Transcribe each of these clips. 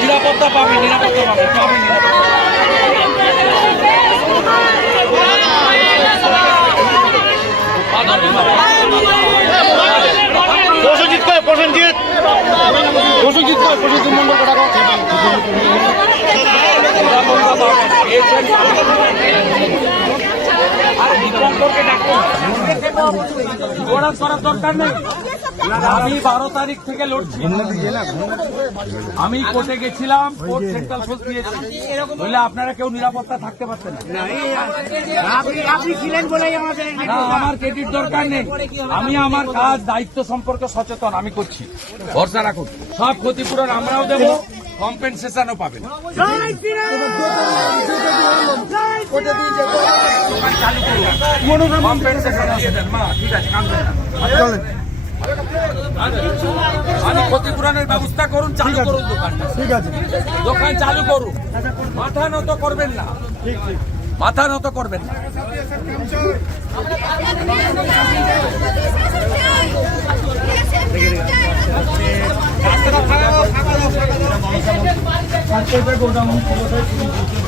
নিরাপত্তা পাবে নিরাপত্তা পাবে পাবে প্রসেনজিৎ? কয় প্রসেনজিৎ প্রসেনজিৎ কয়? মন্ডল আর ডাকুন করার দরকার নেই। আমি বারো তারিখ থেকে লড়ছি। আমি কোর্টে গেছিলাম কোর্ট সেন্ট্রাল ফোর্স দিয়েছি। বলে আপনারা কেউ নিরাপত্তা থাকতে পারছেন না। আমার ক্রেডিট দরকার নেই। আমি আমার কাজ দায়িত্ব সম্পর্কে সচেতন আমি করছি। ভরসা রাখুন। সব ক্ষতিপূরণ আমরাও দেব কম্পেনসেশনও পাবেন। কম্পেনসেশন মা ঠিক আছে না। আমি ক্ষতিপূরণের ব্যবস্থা করুন চালু করুন দোকানটা। ঠিক আছে। দোকান চালু করুন। মাথা নত করবেন না। মাথা নত করবেন না। কুড়িয়ে মেরেছে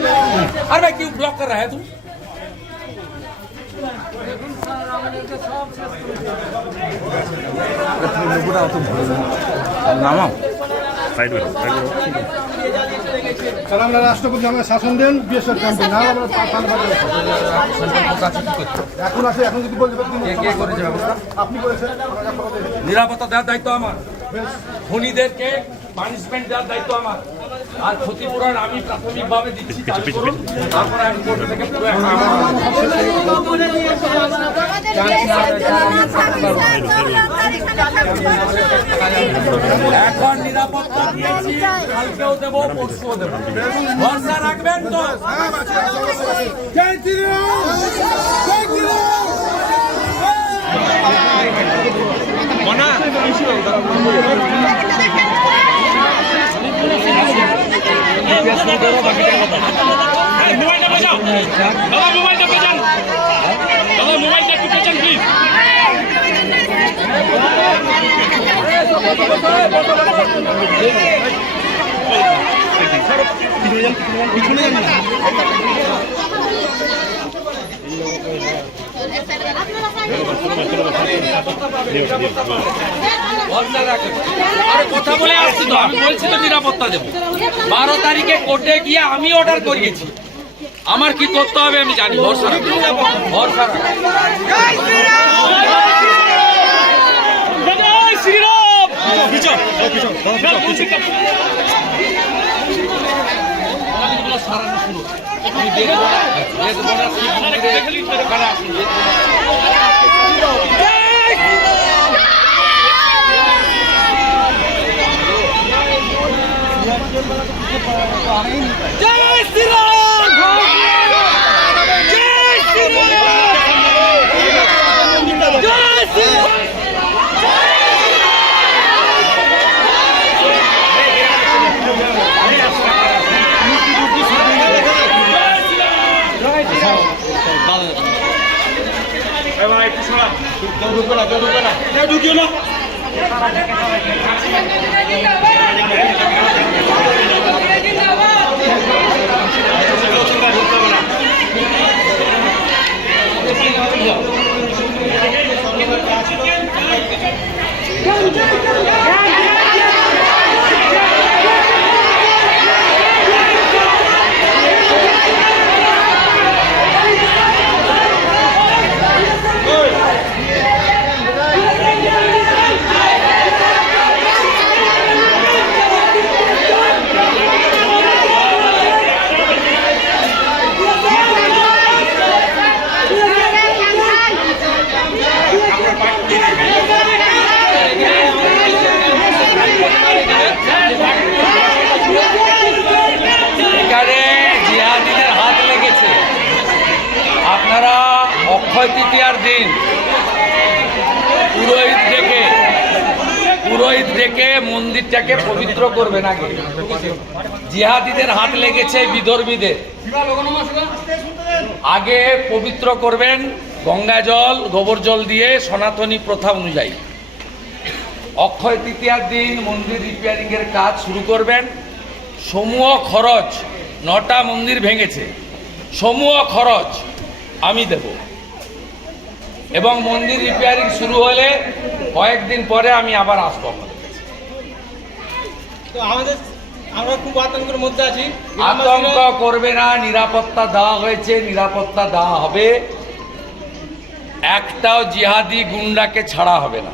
अरे भाई क्यों ब्लॉक कर रहा है तू তাহলে আমরা রাষ্ট্রপতি আমাকে শাসন দেন বিএসএফ ক্যাম্পে না আমরা পাঠান এখন আছে এখন যদি বলতে পারেন কে কে করেছে ব্যবস্থা আপনি করেছেন আমরা কথা বলতে নিরাপত্তা দেওয়ার দায়িত্ব আমার খুনিদেরকে পানিশমেন্ট দেওয়ার দায়িত্ব আমার আর ক্ষতিপূরণ আমি প্রাথমিকভাবে দিচ্ছি চালু করুন। তারপরে আমি কোর্ট থেকে পুরো এখন নিরাপত্তা দিয়েছি কালকেও দেবো পরশুও দেবো ভরসা রাখবেন তো জয় শ্রীরাম জয় শ্রীরাম মোবাইলটা বাজাও দাদা মোবাইলটা বাজান দাদা পেছান ভরসা রাখবেন আরে কথা বলে আসছি তো আমি বলছি তো নিরাপত্তা দেবো। বারো তারিখে কোর্টে গিয়ে আমি অর্ডার করিয়েছি। আমার কি করতে হবে আমি জানি ভরসা ভরসা শ্রীরাম! সারানো শুরু। আমি দেখব দেখব না শিবমন্দিরে ওখানে আসুন। জয় শ্রীরাম। ঢুকবে না কেউ ঢুকবে না কেউ ঢুকিও না Go, go, go, go. পুরোহিত ডেকে মন্দিরটাকে পবিত্র করবেন আগে জিহাদিদের হাত লেগেছে বিধর্মীদের আগে পবিত্র করবেন গঙ্গা জল, গোবর জল দিয়ে সনাতনী প্রথা অনুযায়ী। অক্ষয় তৃতীয়ার দিন মন্দির রিপেয়ারিং এর কাজ শুরু করবেন। সমূহ খরচ, নটা মন্দির ভেঙেছে। সমূহ খরচ আমি দেব। এবং মন্দির রিপেয়ারিং শুরু হলে কয়েকদিন পরে আমি আবার আসব আপনাদের তো আমাদের আমরা খুব আতঙ্কের মধ্যে আছি আতঙ্ক করবে না নিরাপত্তা দেওয়া হয়েছে নিরাপত্তা দেওয়া হবে একটাও জিহাদি গুন্ডাকে ছাড়া হবে না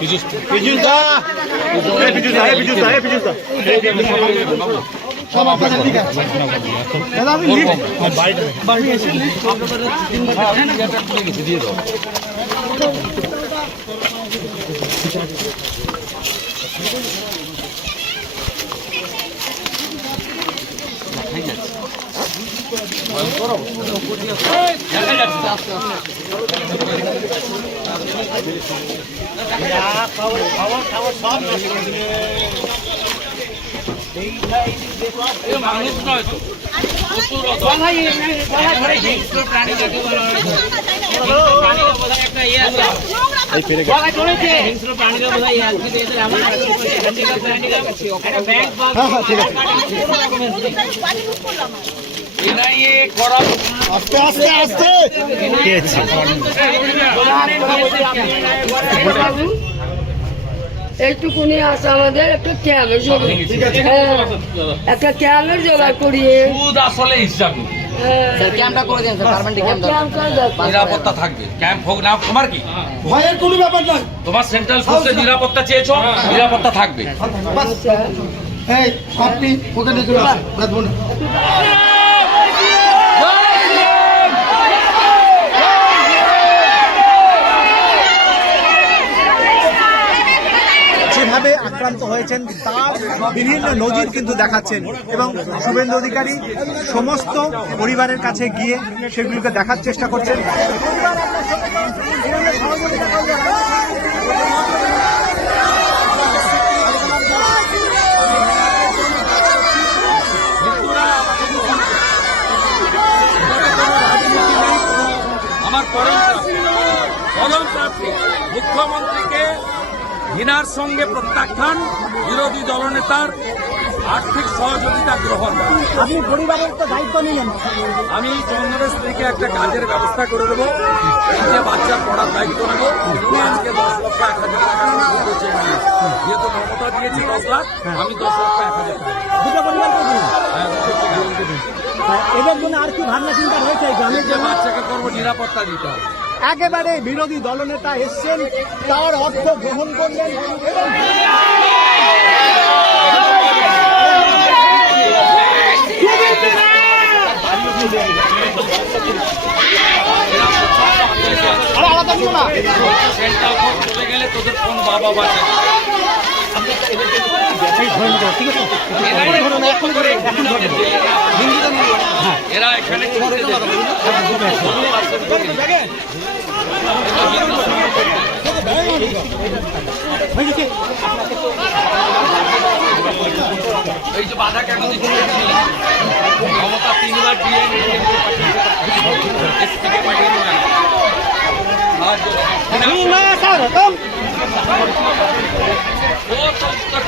সব আপনাদের ঠিক আছে মানুষ নয় তো প্রচুর অত। এনআইএ করা আস্তে আস্তে আস্তে। একটুকুনি আছে আমাদের একটা জোগাড়। হ্যাঁ, একটা ক্যামের জোগাড় করিয়ে। সুদ আসলে হিসাব নেই। ক্যাম্পটা করে দেন ক্যাম্প করে নিরাপত্তা থাকবে। ক্যাম্প হোক না তোমার কি? ভয়ের কোনো ব্যাপার নয় তোমার সেন্ট্রাল নিরাপত্তা চেয়েছো? নিরাপত্তা থাকবে। এই আপনি ওখানে চলে আসুন আক্রান্ত হয়েছেন তার বিভিন্ন নজির কিন্তু দেখাচ্ছেন। এবং শুভেন্দু অধিকারী সমস্ত পরিবারের কাছে গিয়ে সেগুলোকে দেখার চেষ্টা করছেন। আমার পরম প্রার্থী, মুখ্যমন্ত্রীকে ঘৃণার সঙ্গে প্রত্যাখ্যান বিরোধী দলনেতার আর্থিক সহযোগিতা গ্রহণ। আপনি পরিবারের তো দায়িত্ব নিলেন আমি চন্দ্রের স্ত্রীকে একটা কাজের ব্যবস্থা করে দেবো। বাচ্চার পড়ার দায়িত্ব নেব। আজকে দশ লক্ষ এক হাজার টাকা। যেহেতু মমতা দিয়েছি দশ লাখ আমি দশ লক্ষ এক হাজার টাকা দুটো হ্যাঁ। এদের জন্য আর কি ভাবনা চিন্তা রয়েছে গ্রামের যে বাচ্চাকে করব নিরাপত্তা দিতে হবে। একেবারে বিরোধী দলনেতা এসছেন তার অর্থ গ্রহণ করলেন এবং চলে গেলে তোদের ফোন বাবা বাঁচে এরা এখানে এই যে বাধা কেন ক্ষমতা তিনবার দিয়ে পাঠিয়ে